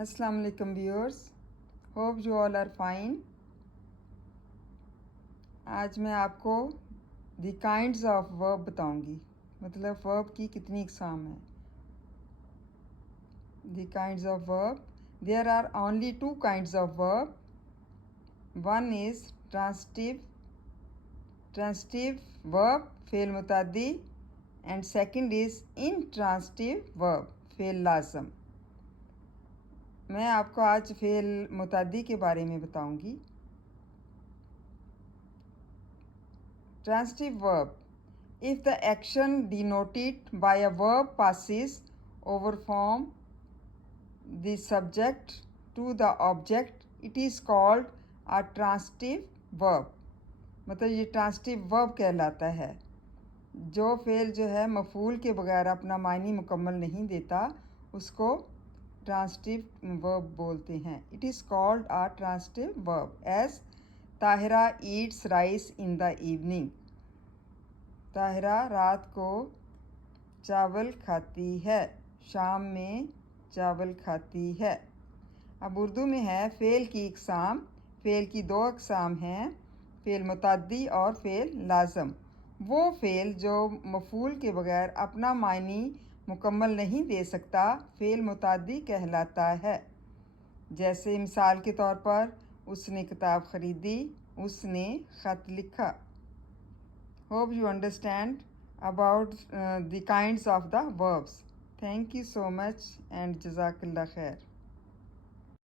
अस्सलाम वालेकुम viewers, hope you all are fine. आज मैं आपको द काइंड्स ऑफ वर्ब बताऊंगी, मतलब वर्ब की कितनी इकसाम है। The kinds of verb, there are only two kinds of verb. One is transitive verb, फेल मुतादी, and second is intransitive verb, फेल लाज़म। मैं आपको आज फेल मुतादी के बारे में बताऊंगी। Transitive verb. If the action denoted by a verb passes over from the subject to the object, it is called a transitive verb. मतलब ये ट्रांसिटिव वर्ब कहलाता है। जो फेल जो है मफूल के बगैर अपना मायनी मुकम्मल नहीं देता, उसको ट्रांसिटिव वर्ब बोलते हैं। It is called a transitive verb as Tahira eats rice in the evening. Tahira रात को चावल खाती है, शाम में चावल खाती है। अब उर्दू में है फ़ेल की इकसाम। फ़ेल की दो अकसाम हैं, फ़ेल मुताद्दी और फ़ेल लाज़म। वो फ़ेल जो मफ़ूल के बगैर अपना मायनी मुकम्मल नहीं दे सकता, फ़ेल मुताद्दी कहलाता है। जैसे मिसाल के तौर पर, उसने किताब ख़रीदी, उसने ख़त लिखा। Hope you understand about the kinds of the verbs. Thank you so much and Jazakallah khair.